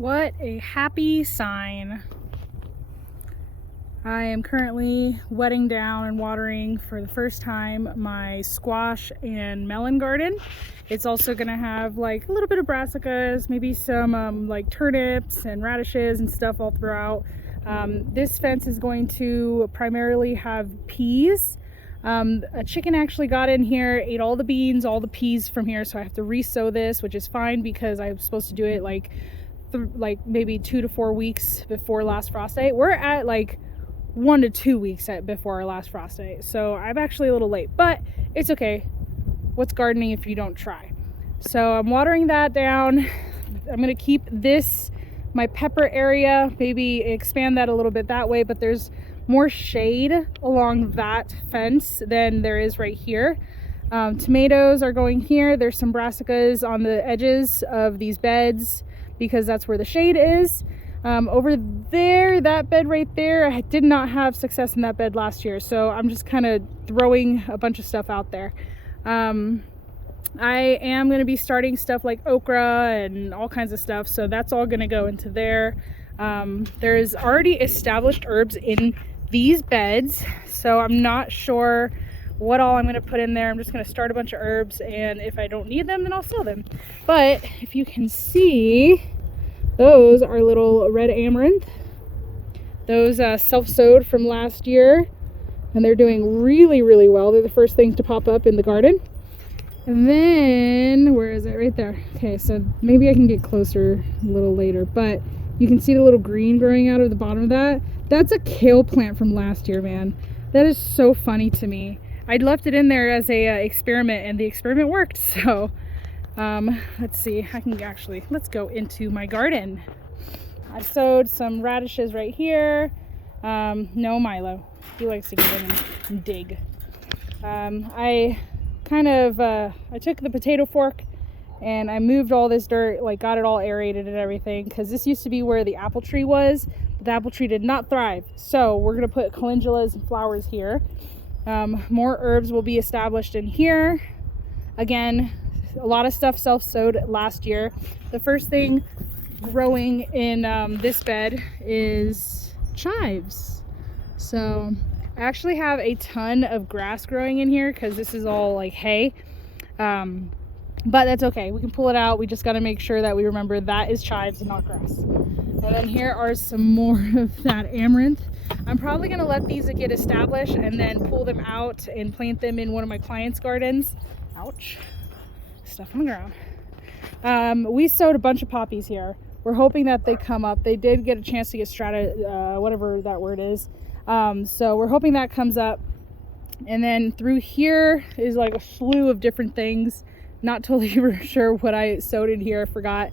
What a happy sign. I am currently wetting down and watering for the first time my squash and melon garden. It's also gonna have like a little bit of brassicas, maybe some like turnips and radishes and stuff all throughout. This fence is going to primarily have peas. A chicken actually got in here, ate all the beans, all the peas from here, so I have to re-sow this, which is fine because I'm supposed to do it like maybe 2 to 4 weeks before last frost date. We're at like 1 to 2 weeks before our last frost date, so I'm actually a little late, but it's okay. What's gardening if you don't try? So I'm watering that down. I'm gonna keep this my pepper area, maybe expand that a little bit that way, but there's more shade along that fence than there is right here. Tomatoes are going here. There's some brassicas on the edges of these beds because that's where the shade is. Over there, that bed right there, I did not have success in that bed last year, so I'm just kind of throwing a bunch of stuff out there. I am going to be starting stuff like okra and all kinds of stuff, so that's all going to go into there. There's already established herbs in these beds, so I'm not sure what all I'm going to put in there. I'm just going to start a bunch of herbs, and if I don't need them, then I'll sell them. But if you can see, those are little red amaranth. Those self-sowed from last year, and they're doing really, really well. They're the first things to pop up in the garden. And then, where is it? Right there. Okay, so maybe I can get closer a little later, but you can see the little green growing out of the bottom of that. That's a kale plant from last year, man. That is so funny to me. I'd left it in there as a experiment, and the experiment worked. So let's see, let's go into my garden. I sowed some radishes right here. No Milo, he likes to get in and dig. I took the potato fork and I moved all this dirt, like got it all aerated and everything, because this used to be where the apple tree was, but the apple tree did not thrive. So we're gonna put calendulas and flowers here. More herbs will be established in here. Again, a lot of stuff self-sowed last year. The first thing growing in this bed is chives. So I actually have a ton of grass growing in here because this is all like hay. But that's okay, we can pull it out. We just got to make sure that we remember that is chives and not grass. And then here are some more of that amaranth. I'm probably going to let these get established and then pull them out and plant them in one of my clients' gardens. Ouch. Stuff on the ground. We sowed a bunch of poppies here. We're hoping that they come up. They did get a chance to get whatever that word is. So we're hoping that comes up. And then through here is like a slew of different things. Not totally sure what I sowed in here, I forgot.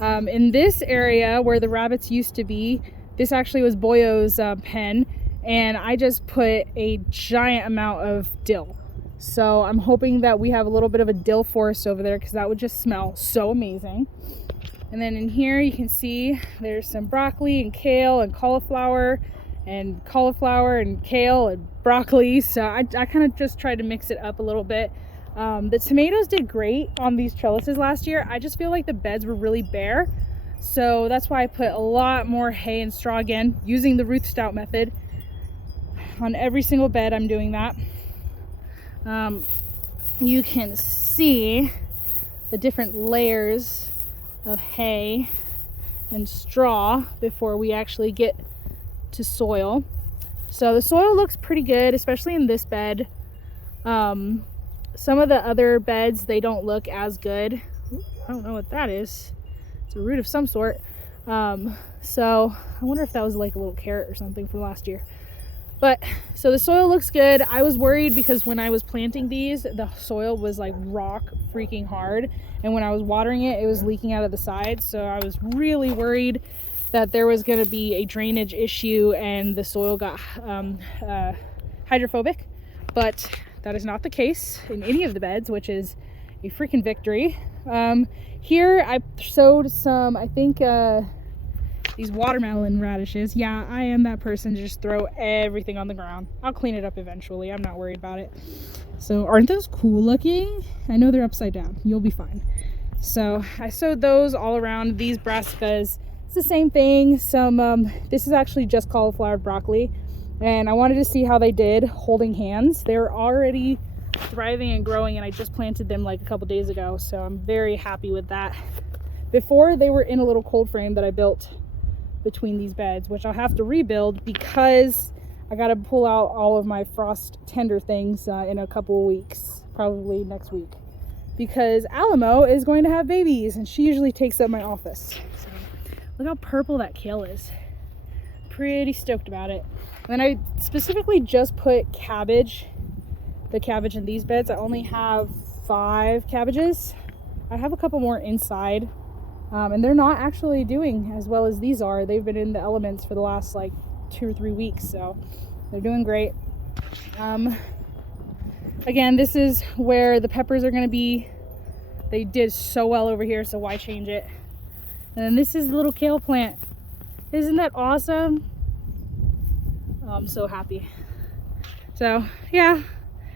In this area where the rabbits used to be, this actually was Boyo's pen, and I just put a giant amount of dill. So I'm hoping that we have a little bit of a dill forest over there, because that would just smell so amazing. And then in here you can see there's some broccoli and kale and cauliflower and kale and broccoli. So I kind of just tried to mix it up a little bit. The tomatoes did great on these trellises last year. I just feel like the beds were really bare. So that's why I put a lot more hay and straw again, using the Ruth Stout method. On every single bed I'm doing that. You can see the different layers of hay and straw before we actually get to soil. So the soil looks pretty good, especially in this bed. Some of the other beds, they don't look as good. I don't know what that is. It's a root of some sort. So I wonder if that was like a little carrot or something from last year. But so the soil looks good. I was worried because when I was planting these, the soil was like rock freaking hard, and when I was watering it, it was leaking out of the sides. So I was really worried that there was going to be a drainage issue and the soil got hydrophobic. But that is not the case in any of the beds, which is a freaking victory. Here I sowed some, I think, these watermelon radishes. Yeah, I am that person to just throw everything on the ground. I'll clean it up eventually. I'm not worried about it. So aren't those cool looking? I know they're upside down. You'll be fine. So I sowed those all around. These brassicas it's the same thing. This is actually just cauliflower broccoli, and I wanted to see how they did holding hands. They're already thriving and growing, and I just planted them like a couple days ago, so I'm very happy with that. Before, they were in a little cold frame that I built between these beds, which I'll have to rebuild because I got to pull out all of my frost tender things in a couple of weeks, probably next week, because Alamo is going to have babies and she usually takes up my office. So look how purple that kale is. Pretty stoked about it. And then I specifically just put the cabbage in these beds. I only have 5 cabbages. I have a couple more inside, and they're not actually doing as well as these are. They've been in the elements for the last like 2 or 3 weeks, so they're doing great. Again, this is where the peppers are going to be. They did so well over here, so why change it? And then this is the little kale plant. Isn't that awesome? Oh, I'm so happy. So yeah,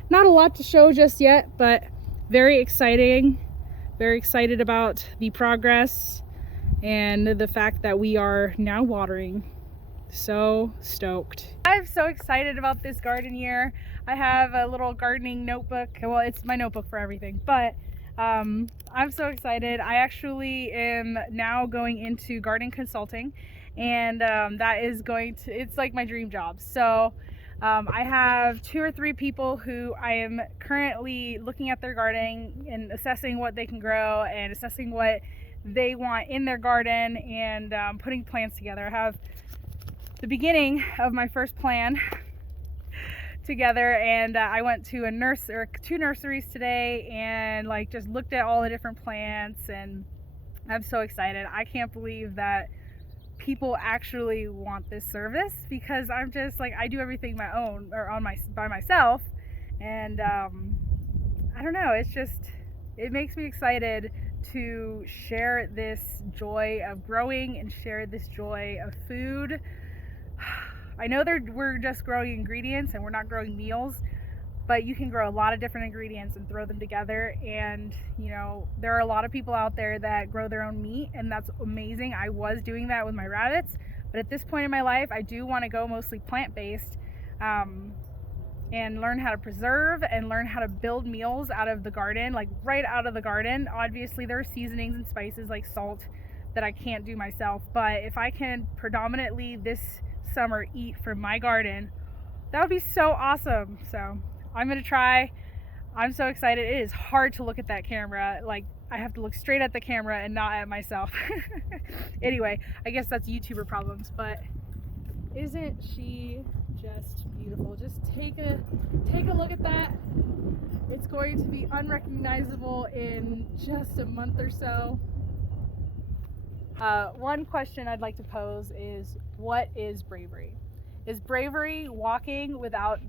not a lot to show just yet, but very exciting. Very excited about the progress and the fact that we are now watering. So stoked. I'm so excited about this garden year. I have a little gardening notebook. Well, it's my notebook for everything, but I'm so excited. I actually am now going into garden consulting, and that is it's like my dream job. So I have 2 or 3 people who I am currently looking at their garden and assessing what they can grow and assessing what they want in their garden, and putting plans together. I have the beginning of my first plan together, and I went to 2 nurseries today and like just looked at all the different plants, and I'm so excited. I can't believe that people actually want this service, because I'm just like, I do everything my own or by myself, and I don't know, it makes me excited to share this joy of growing and share this joy of food. I know we're just growing ingredients and we're not growing meals, but you can grow a lot of different ingredients and throw them together. And you know, there are a lot of people out there that grow their own meat, and that's amazing. I was doing that with my rabbits, but at this point in my life, I do want to go mostly plant-based, and learn how to preserve and learn how to build meals out of the garden, like right out of the garden. Obviously, there are seasonings and spices like salt that I can't do myself, but if I can predominantly this summer eat from my garden, that would be so awesome. So I'm gonna try. I'm so excited. It is hard to look at that camera. Like, I have to look straight at the camera and not at myself. Anyway, I guess that's YouTuber problems, but isn't she just beautiful? Just take a look at that. It's going to be unrecognizable in just a month or so. One question I'd like to pose is, what is bravery? Is bravery walking without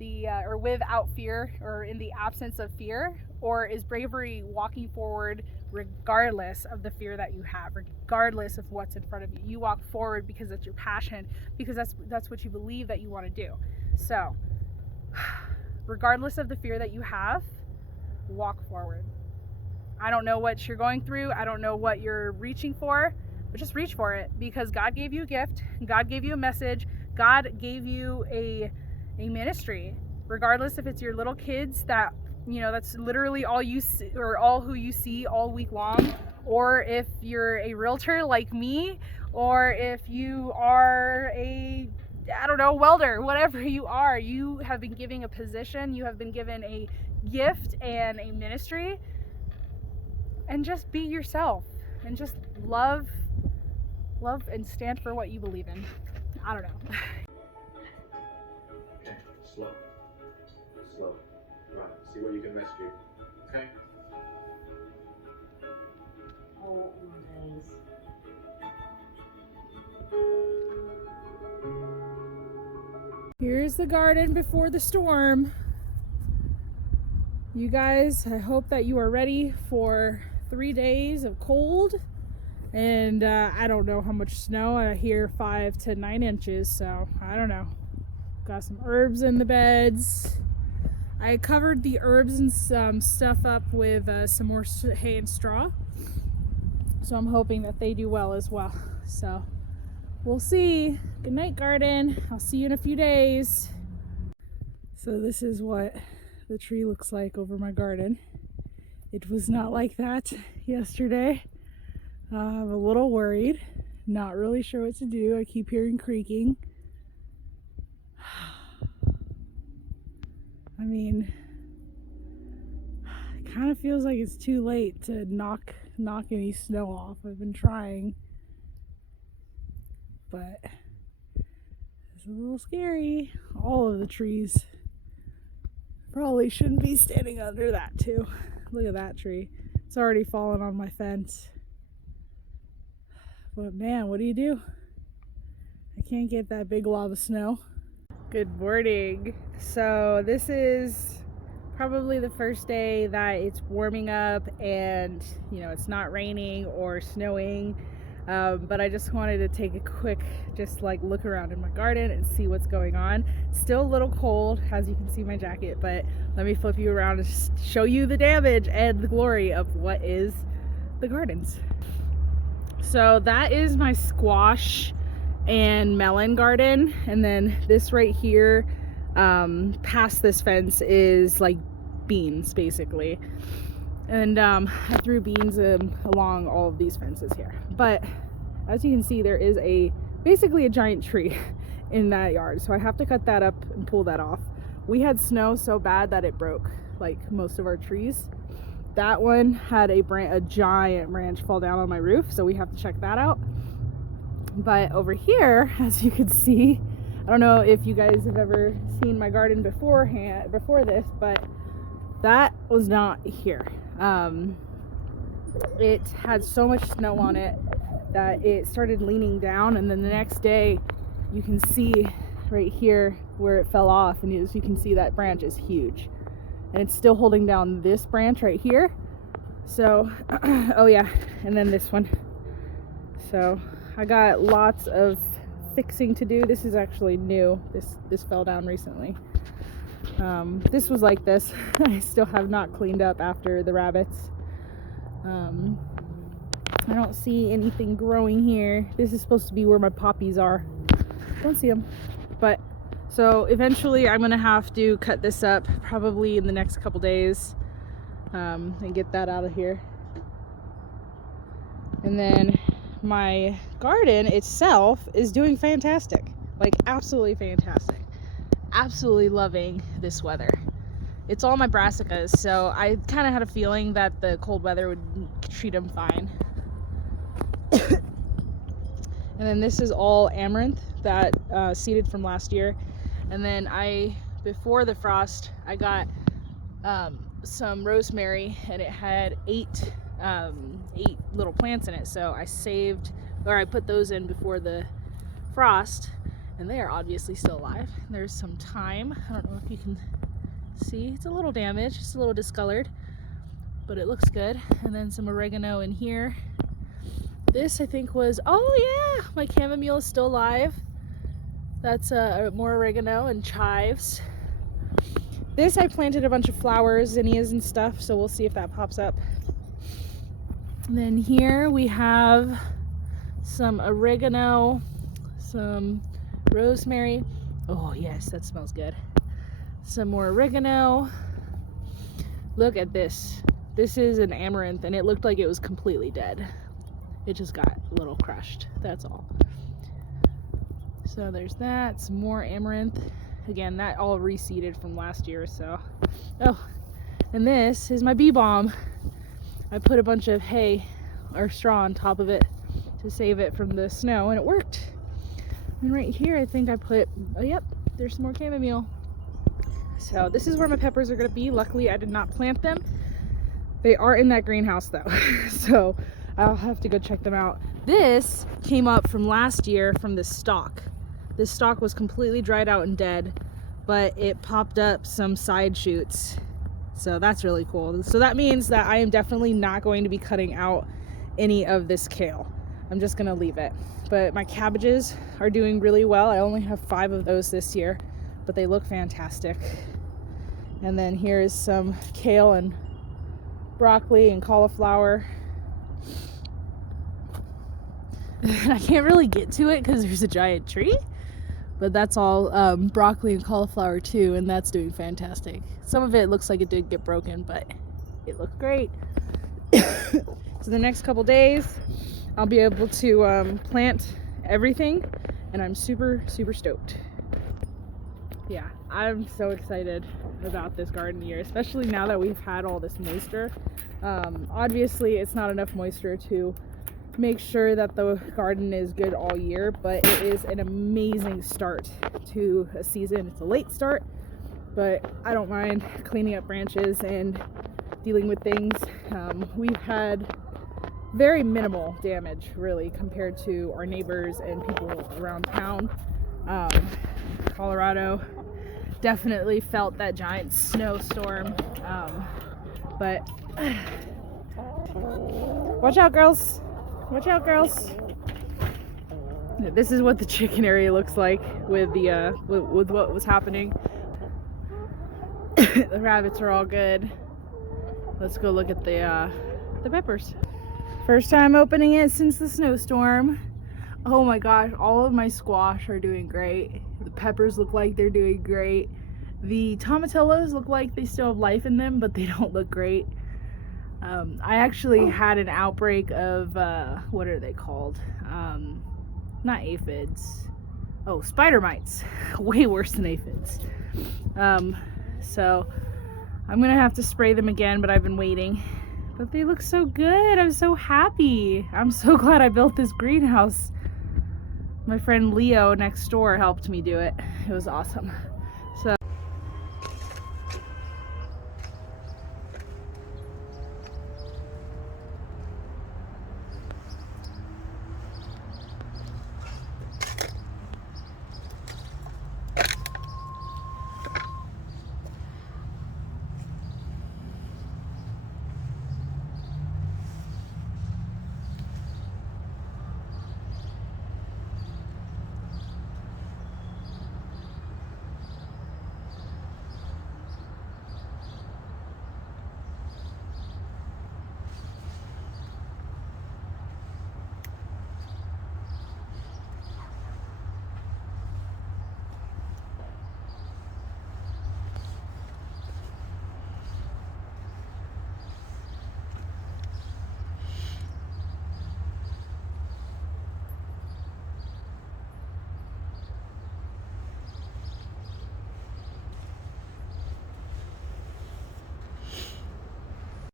or without fear, or in the absence of fear? Or is bravery walking forward regardless of the fear that you have, regardless of what's in front of you? You walk forward because that's your passion, because that's what you believe that you want to do. So regardless of the fear that you have, walk forward. I don't know what you're going through. I don't know what you're reaching for, but just reach for it, because God gave you a gift. God gave you a message. God gave you a ministry, regardless if it's your little kids that, you know, that's literally all you see, or all who you see all week long, or if you're a realtor like me, or if you are a, I don't know, welder, whatever you are, you have been given a position, you have been given a gift and a ministry. And just be yourself, and just love and stand for what you believe in. I don't know. Okay, slow. Right, see what you can rescue. Okay? Oh my days. Here's the garden before the storm. You guys, I hope that you are ready for 3 days of cold, and I don't know how much snow. I hear 5 to 9 inches, so I don't know. Got some herbs in the beds. I covered the herbs and some stuff up with some more hay and straw, so I'm hoping that they do well as well. So we'll see. Good night, garden. I'll see you in a few days. So this is what the tree looks like over my garden. It was not like that yesterday. I'm a little worried, not really sure what to do. I keep hearing creaking. I mean, it kind of feels like it's too late to knock any snow off. I've been trying, but it's a little scary. All of the trees probably shouldn't be standing under that too. Look at that tree. It's already fallen on my fence. But man, what do you do? I can't get that big glob of snow. Good morning. So this is probably the first day that it's warming up and it's not raining or snowing. But I just wanted to take a quick look around in my garden and see what's going on. Still a little cold, as you can see my jacket, but let me flip you around and show you the damage and the glory of what is the gardens. So that is my squash and melon garden, and then this right here past this fence is like beans basically, and I threw beans along all of these fences here. But as you can see, there is basically a giant tree in that yard, so I have to cut that up and pull that off. We had snow so bad that it broke like most of our trees. That one had a giant branch fall down on my roof, so we have to check that out. But over here, as you can see, I don't know if you guys have ever seen my garden before this, but that was not here. It had so much snow on it that it started leaning down, and then the next day you can see right here where it fell off, and as you can see, that branch is huge, and it's still holding down this branch right here. So oh yeah, and then this one. So I got lots of fixing to do. This is actually new. This fell down recently. This was like this. I still have not cleaned up after the rabbits. I don't see anything growing here. This is supposed to be where my poppies are. Don't see them. But so eventually I'm gonna have to cut this up probably in the next couple days, and get that out of here. And then my garden itself is doing fantastic, like absolutely fantastic. Absolutely loving this weather. It's all my brassicas, so I kind of had a feeling that the cold weather would treat them fine. And then this is all amaranth that seeded from last year. And then before the frost, I got some rosemary, and it had eight little plants in it. So I put those in before the frost, and they are obviously still alive. There's some thyme. I don't know if you can see. It's a little damaged, it's a little discolored, but it looks good. And then some oregano in here. This I think was, oh yeah, my chamomile is still alive. That's more oregano and chives. This I planted a bunch of flowers, zinnias and stuff, so we'll see if that pops up. And then here we have some oregano, some rosemary. Oh yes, that smells good. Some more oregano. Look at this. This is an amaranth, and it looked like it was completely dead. It just got a little crushed, that's all. So there's that, some more amaranth. Again, that all reseeded from last year, so. Oh, and this is my bee balm. I put a bunch of hay or straw on top of it to save it from the snow, and it worked. And right here, I think I put, oh yep, there's some more chamomile. So this is where my peppers are gonna be. Luckily, I did not plant them. They are in that greenhouse though, so I'll have to go check them out. This came up from last year from this stalk. This stalk was completely dried out and dead, but it popped up some side shoots. So that's really cool. So that means that I am definitely not going to be cutting out any of this kale. I'm just gonna leave it. But my cabbages are doing really well. I only have 5 of those this year, but they look fantastic. And then here's some kale and broccoli and cauliflower. I can't really get to it because there's a giant tree. But that's all broccoli and cauliflower too, and that's doing fantastic. Some of it looks like it did get broken, but it looks great. So the next couple days, I'll be able to plant everything, and I'm super, super stoked. Yeah, I'm so excited about this garden year, especially now that we've had all this moisture. Obviously, it's not enough moisture to make sure that the garden is good all year, but it is an amazing start to a season. It's a late start, but I don't mind cleaning up branches and dealing with things. We've had very minimal damage, really, compared to our neighbors and people around town. Colorado definitely felt that giant snowstorm, but watch out, girls. Watch out, girls. This is what the chicken area looks like with the with what was happening. The rabbits are all good. Let's go look at the peppers. First time opening it since the snowstorm. Oh my gosh, all of my squash are doing great. The peppers look like they're doing great. The tomatillos look like they still have life in them, but they don't look great. I actually had an outbreak of, what are they called? Not aphids. Oh, spider mites. Way worse than aphids. So I'm gonna have to spray them again, but I've been waiting. But they look so good. I'm so happy. I'm so glad I built this greenhouse. My friend Leo next door helped me do it. It was awesome.